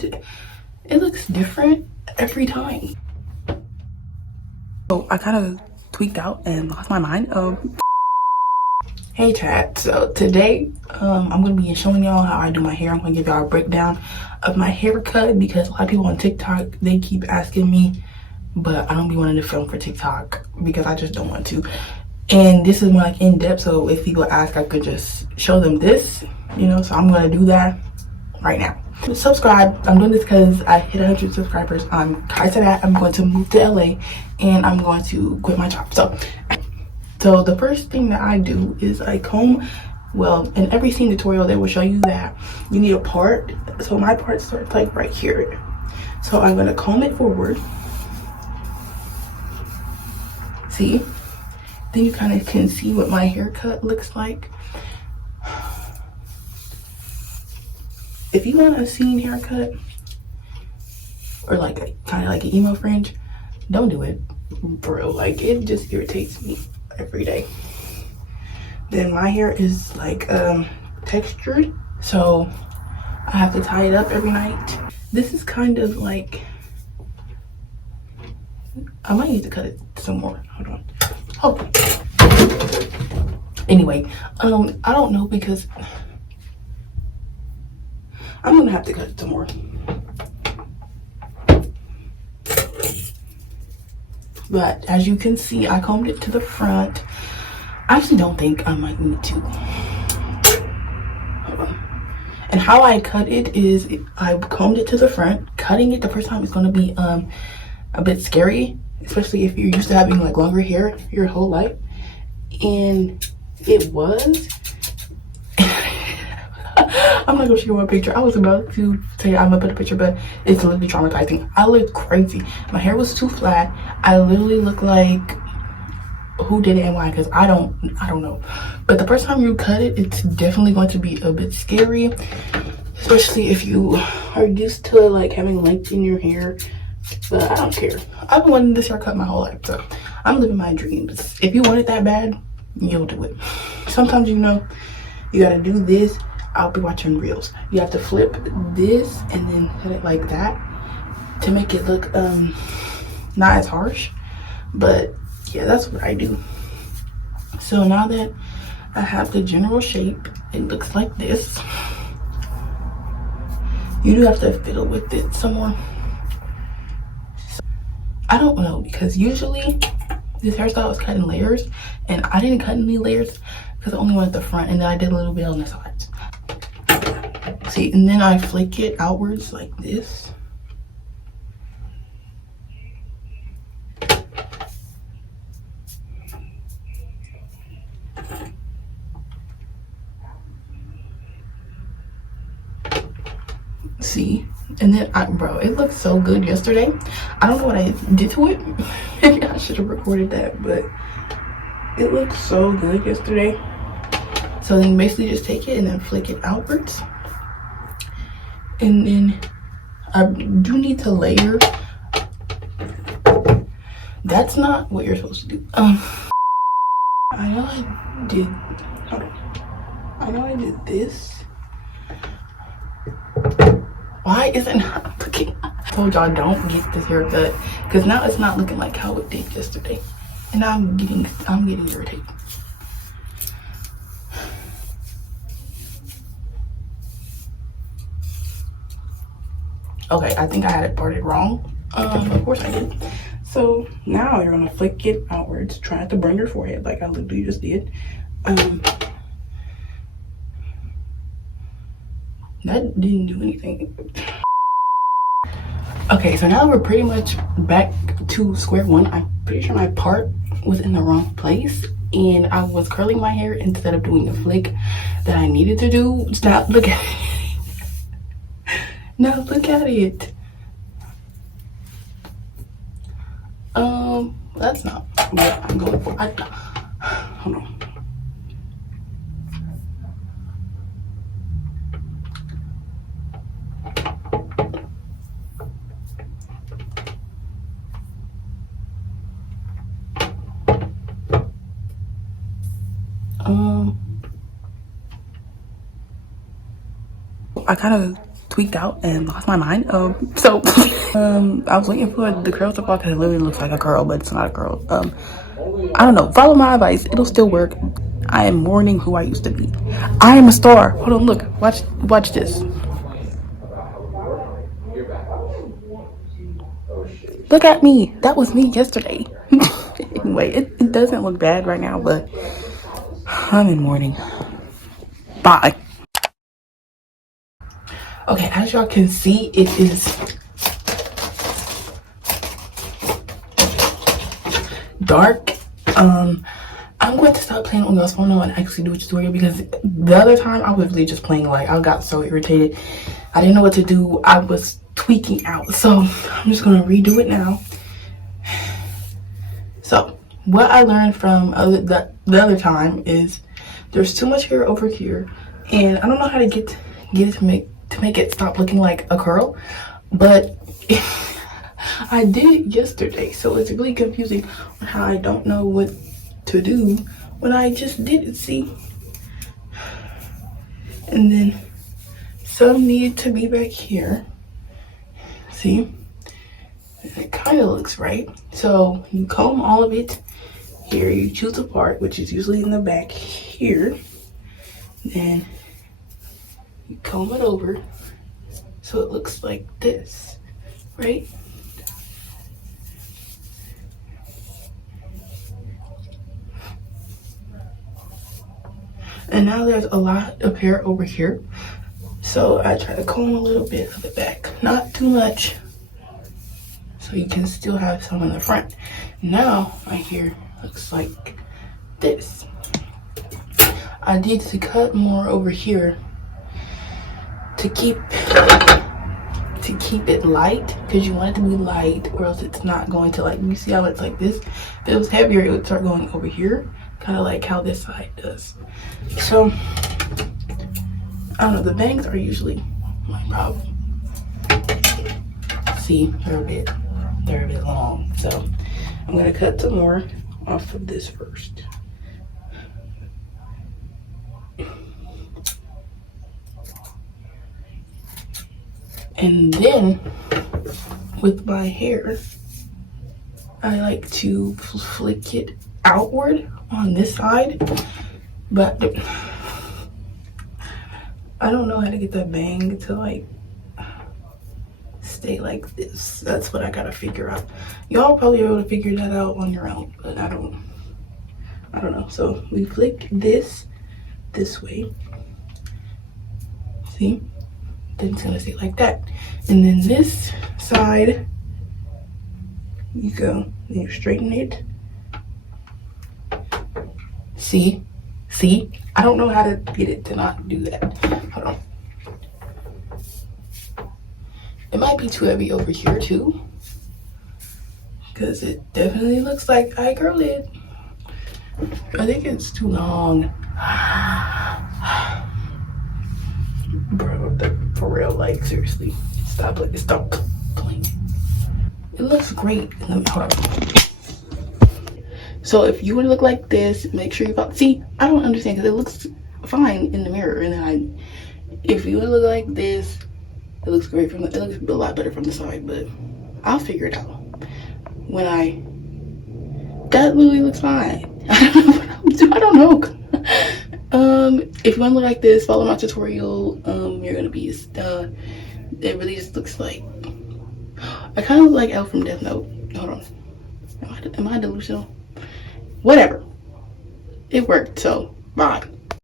it looks different every time. So I kind of tweaked out and lost my mind. Hey chat, so today I'm gonna be showing y'all how I do my hair. I'm gonna give y'all a breakdown of my haircut because a lot of people on TikTok, they keep asking me, but I don't be wanting to film for TikTok because I just don't want to. And this is more like in-depth, so if people ask, I could just show them this, you know. So I'm gonna do that right now. Subscribe. I'm doing this because I hit 100 subscribers. I'm tied to that. I'm going to move to LA and I'm going to quit my job. So the first thing that I do is I comb. Well, in every scene tutorial they will show you that you need a part. So my part starts like right here. So I'm gonna comb it forward. See? Then you kind of can see what my haircut looks like. If you want a scene haircut or like a kind of like an emo fringe, don't do it, for real. Like, it just irritates me every day. Then my hair is like textured, so I have to tie it up every night. This is kind of like, I might need to cut it some more. Hold on. Oh. Anyway, I don't know because I'm gonna have to cut it some more. But as you can see, I combed it to the front. I actually don't think I might need to. Hold on. And how I cut it is I combed it to the front. Cutting it the first time is going to be a bit scary, especially if you're used to having like longer hair your whole life. And it was. I'm not gonna show you my picture. I was about to say I'm gonna put a picture, but it's literally traumatizing. I looked crazy. My hair was too flat. I literally looked like, who did it and why? Because I don't know. But the first time you cut it, it's definitely going to be a bit scary, especially if you are used to like having length in your hair. But I don't care. I've been wanting this haircut my whole life, so I'm living my dreams. If you want it that bad, you'll do it. Sometimes, you know, you gotta do this. I'll be watching reels. You have to flip this and then cut it like that to make it look not as harsh. But yeah, that's what I do. So now that I have the general shape, it looks like this. You do have to fiddle with it some more. I don't know, because usually this hairstyle is cut in layers, and I didn't cut any layers because I only went at the front, and then I did a little bit on the sides. See, and then I flick it outwards like this. See, and then bro, it looked so good yesterday. I don't know what I did to it. Maybe I should have recorded that, but it looked so good yesterday. So then basically just take it and then flick it outwards. And then I do need to layer. That's not what you're supposed to do. I know I did, hold on. I know I did this. Why isn't it looking? I told y'all don't get this haircut because now it's not looking like how it did yesterday. And now I'm getting irritated. Okay, I think I had it parted wrong. Of course I did. So now you're gonna flick it outwards. Try not to burn your forehead like I literally just did. That didn't do anything. Okay, so now we're pretty much back to square one. I'm pretty sure my part was in the wrong place and I was curling my hair instead of doing the flick that I needed to do. Stop, look at it. Now look at it. That's not what I'm going for. Hold on. I kind of tweaked out and lost my mind. I was waiting for the curls to fall because it literally looks like a curl, but it's not a curl. I don't know. Follow my advice. It'll still work. I am mourning who I used to be. I am a star. Hold on, look. Watch this. Look at me. That was me yesterday. Anyway, it doesn't look bad right now, but I'm in mourning. Bye. Okay, as y'all can see, it is dark. I'm going to stop playing on y'all's phone now and actually do a tutorial, because the other time I was really just playing. Like, I got so irritated. I didn't know what to do. I was tweaking out. So I'm just gonna redo it now. So what I learned from the other time is there's too much hair over here, and I don't know how to get it to make it stop looking like a curl, but I did it yesterday, so it's really confusing on how I don't know what to do when I just did it. See, and then some need to be back here. See, it kind of looks right. So you comb all of it here, you choose a part which is usually in the back here, then you comb it over so it looks like this, right? And now there's a lot of hair over here, so I try to comb a little bit of it back, not too much, so you can still have some in the front. Now my hair looks like this. I need to cut more over here to keep it light, because you want it to be light, or else it's not going to, like, you see how it's like this? If it was heavier, it would start going over here, kind of like how this side does. So I don't know, the bangs are usually my problem. See, they're a bit long, so I'm gonna cut some more off of this first. And then with my hair, I like to flick it outward on this side, but I don't know how to get that bang to like stay like this. That's what I gotta figure out. Y'all probably be able to figure that out on your own, but I don't know. So we flick this way. See? Then it's gonna stay like that. And then this side, you go and you straighten it. See? I don't know how to get it to not do that. Hold on. It might be too heavy over here too, because it definitely looks like I curled it. I think it's too long. Bro, for real, like, seriously, stop playing. It looks great in the hold on. So if you want to look like this, make sure you see, I don't understand, because it looks fine in the mirror, and then if you want to look like this, it looks great from it looks a lot better from the side, but I'll figure it out that literally looks fine. I don't know. If you want to look like this, follow my tutorial. You're gonna be stunned. It really just looks like, I kind of look like Elle from Death Note. Hold on, am I delusional? Whatever, it worked, so bye.